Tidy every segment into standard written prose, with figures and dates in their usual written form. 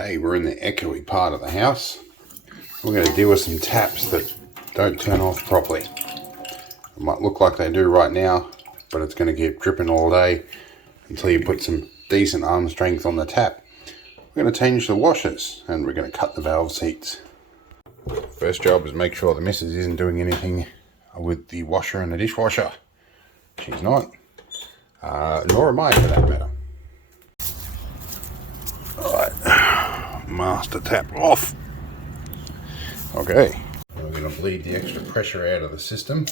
Today we're in the echoey part of the house. We're going to deal with some taps that don't turn off properly. It might look like they do right now, but it's going to keep dripping all day until you put some decent arm strength on the tap. We're going to change the washers and we're going to cut the valve seats. First job is make sure the missus isn't doing anything with the washer and the dishwasher. She's not, nor am I for that matter. Alright, master tap off. Okay, we're going to bleed the extra pressure out of the system.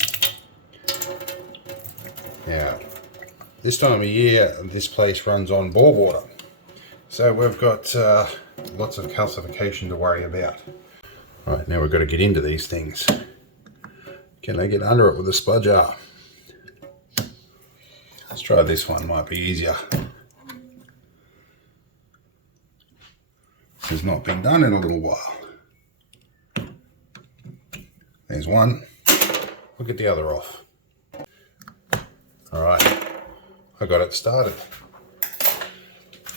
Now, this time of year, this place runs on bore water. So we've got lots of calcification to worry about. Right, now we've got to get into these things. Can I get under it with a spudger? Let's try this one, might be easier. This has not been done in a little while. There's one. We'll get the other off. Alright, I got it started.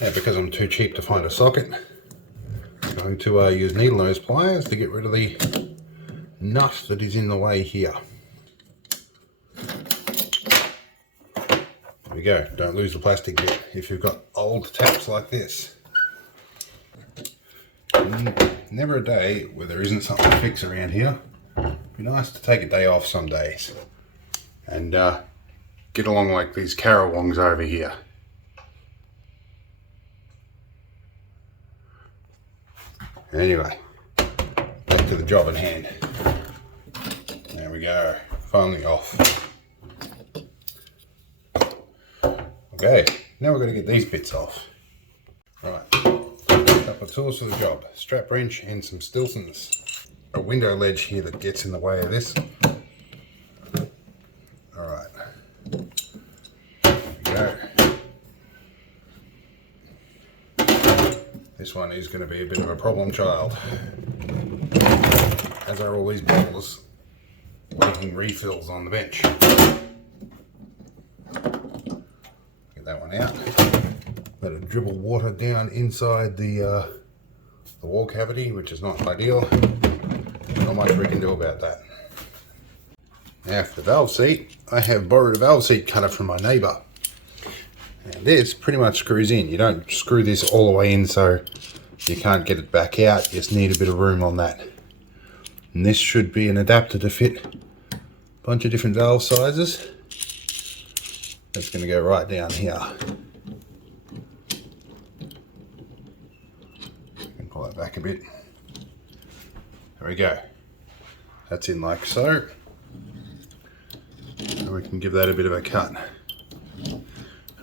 Now, because I'm too cheap to find a socket, I'm going to use needle nose pliers to get rid of the nut that is in the way here. There we go, don't lose the plastic bit if you've got old taps like this. Never a day where there isn't something to fix around here. It'd be nice to take a day off some days and get along like these carawongs over here. Anyway, back to the job at hand. There we go, finally off. Okay, now we're going to get these bits off. Right, a couple of tools for the job. Strap wrench and some Stilsons. A window ledge here that gets in the way of this. Alright, there we go. This one is going to be a bit of a problem child, as are all these bottles leaving refills on the bench. Get that one out. Let it dribble water down inside the wall cavity, which is not ideal. Not much we can do about that. Now for the valve seat, I have borrowed a valve seat cutter from my neighbour. And this pretty much screws in. You don't screw this all the way in so you can't get it back out. You just need a bit of room on that. And this should be an adapter to fit a bunch of different valve sizes. That's going to go right down here. Can pull that back a bit. There we go. That's in like so. And we can give that a bit of a cut. And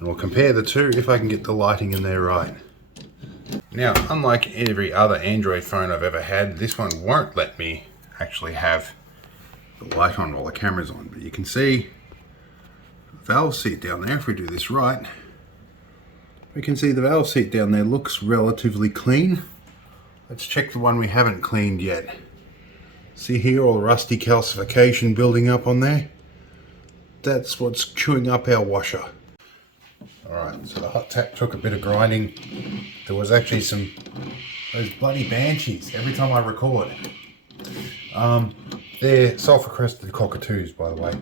we'll compare the two if I can get the lighting in there right. Now, unlike every other Android phone I've ever had, this one won't let me actually have the light on while the camera's on. But you can see the valve seat down there. If we do this right, we can see the valve seat down there looks relatively clean. Let's check the one we haven't cleaned yet. See here all the rusty calcification building up on there? That's what's chewing up our washer. Alright, so the hot tap took a bit of grinding. There was actually those bloody banshees every time I record. They're sulfur crested cockatoos, by the way.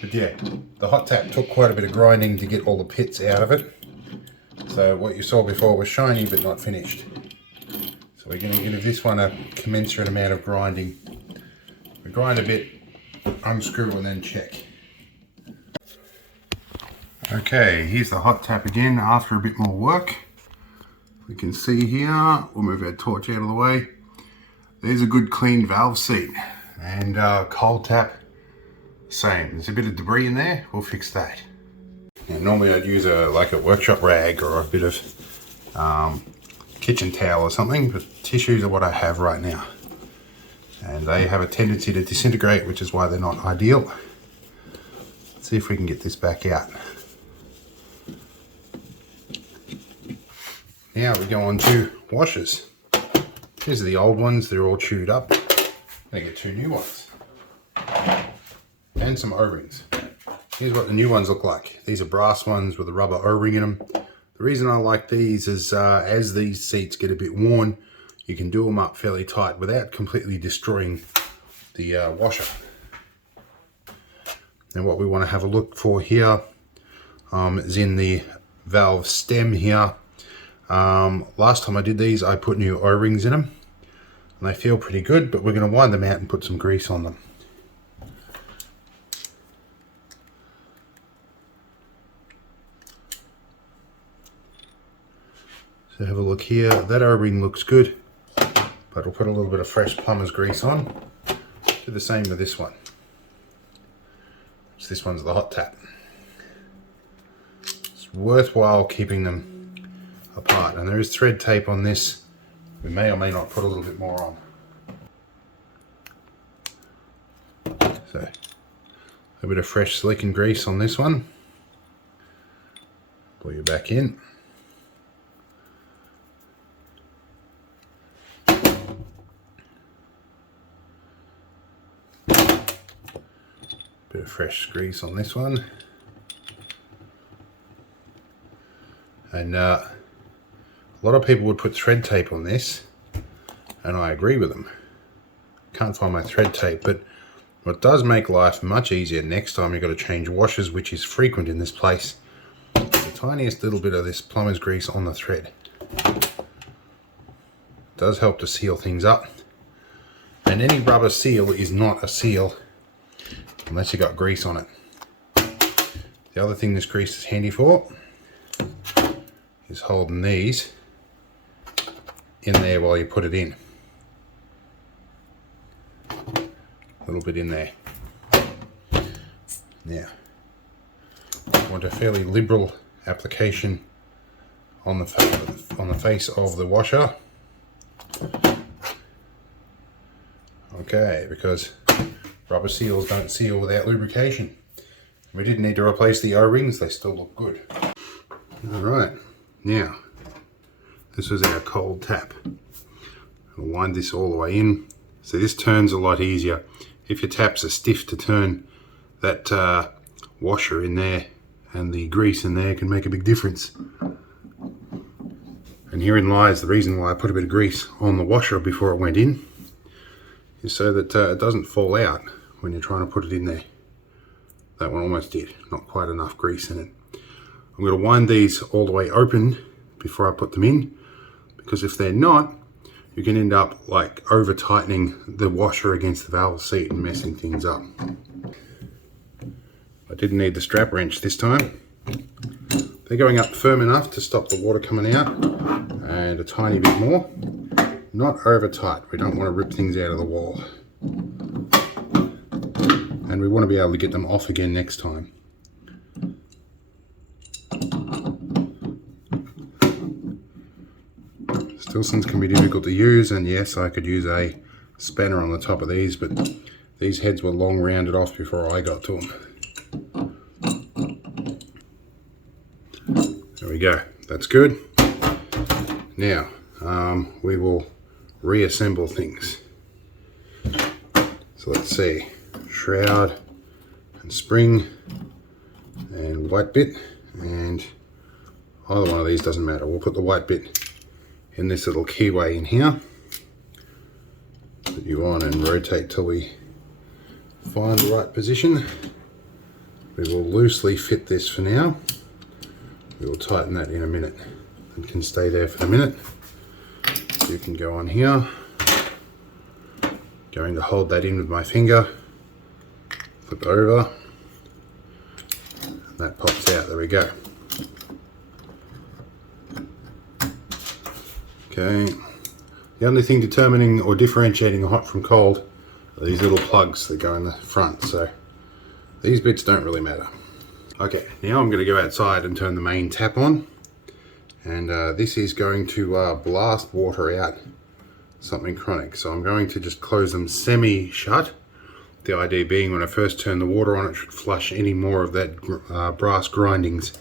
But yeah, the hot tap took quite a bit of grinding to get all the pits out of it. So what you saw before was shiny but not finished. So we're going to give this one a commensurate amount of grinding. We grind a bit, unscrew and then check. Okay, here's the hot tap again after a bit more work. We can see here, we'll move our torch out of the way. There's a good clean valve seat. And cold tap, same. There's a bit of debris in there, we'll fix that. Now, normally I'd use like a workshop rag or a bit of kitchen towel or something, but tissues are what I have right now. And they have a tendency to disintegrate, which is why they're not ideal. Let's see if we can get this back out. Now we go on to washers. These are the old ones, they're all chewed up. I'm gonna get two new ones. And some O-rings. Here's what the new ones look like. These are brass ones with a rubber O-ring in them. The The reason I like these is as these seats get a bit worn, you can do them up fairly tight without completely destroying the washer. And what we want to have a look for here is in the valve stem here. Last time I did these, I put new O-rings in them, and they feel pretty good, but we're going to wind them out and put some grease on them. So have a look here. That O-ring looks good, but we'll put a little bit of fresh plumber's grease on. Do the same with this one. So this one's the hot tap. It's worthwhile keeping them apart, and there is thread tape on this. We may or may not put a little bit more on. So a bit of fresh slicking grease on this one. Pull you back in. Bit of fresh grease on this one. And a lot of people would put thread tape on this, and I agree with them. Can't find my thread tape, but what does make life much easier next time you've got to change washers, which is frequent in this place, is the tiniest little bit of this plumber's grease on the thread. It does help to seal things up, and any rubber seal is not a seal unless you got grease on it. The other thing this grease is handy for is holding these in there while you put it in. A little bit in there. Now, you want a fairly liberal application on the face of the washer. Okay, because rubber seals don't seal without lubrication. We didn't need to replace the O-rings, they still look good. Alright, now this was our cold tap. I'll wind this all the way in. So this turns a lot easier. If your taps are stiff to turn, that washer in there and the grease in there can make a big difference. And herein lies the reason why I put a bit of grease on the washer before it went in, is so that it doesn't fall out when you're trying to put it in there. That one almost did, not quite enough grease in it. I'm going to wind these all the way open before I put them in, because if they're not, you can end up like over tightening the washer against the valve seat and messing things up. I didn't need the strap wrench this time. They're going up firm enough to stop the water coming out, and a tiny bit more. Not over tight, we don't want to rip things out of the wall. And we want to be able to get them off again next time. Stilsons can be difficult to use, and yes, I could use a spanner on the top of these, but these heads were long rounded off before I got to them. There we go, that's good. Now, we will reassemble things. So let's see, shroud and spring and white bit, and either one of these doesn't matter. We'll put the white bit in this little keyway in here. Put you on and rotate till we find the right position. We will loosely fit this for now. We will tighten that in a minute. It can stay there for a minute. You can go on here. Going to hold that in with my finger. Flip over. And that pops out. There we go. Okay. The only thing determining or differentiating hot from cold are these little plugs that go in the front. So these bits don't really matter. Okay, now I'm going to go outside and turn the main tap on. And this is going to blast water out something chronic. So I'm going to just close them semi-shut. The idea being when I first turn the water on, it should flush any more of that brass grindings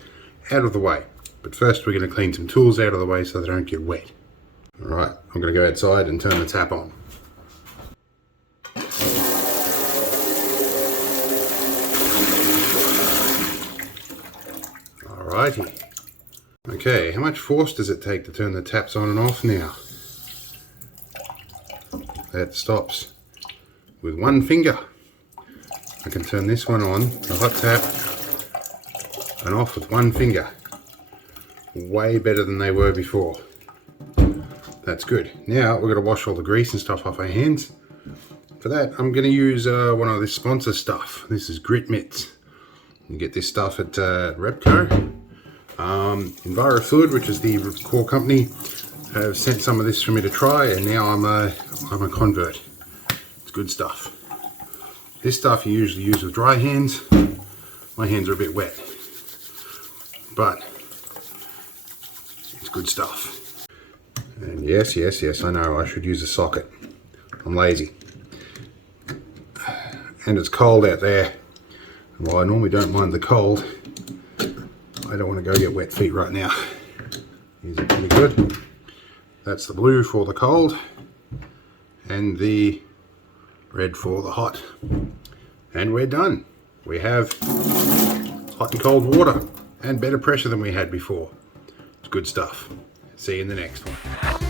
out of the way. But first we're going to clean some tools out of the way so they don't get wet. Alright, I'm going to go outside and turn the tap on. Alrighty. Okay, how much force does it take to turn the taps on and off now? That stops with one finger. I can turn this one on, the hot tap, and off with one finger. Way better than they were before. That's good. Now we're going to wash all the grease and stuff off our hands. For that, I'm going to use one of this sponsor stuff. This is Grit Mitts. You get this stuff at Repco. EnviroFluid, which is the core company, have sent some of this for me to try, and now I'm a convert. It's good stuff. This stuff you usually use with dry hands. My hands are a bit wet, but it's good stuff. And yes, I know I should use a socket. I'm lazy. And it's cold out there. And while I normally don't mind the cold, I don't want to go get wet feet right now. These are pretty good. That's the blue for the cold, and the red for the hot. And we're done. We have hot and cold water and better pressure than we had before. It's good stuff. See you in the next one.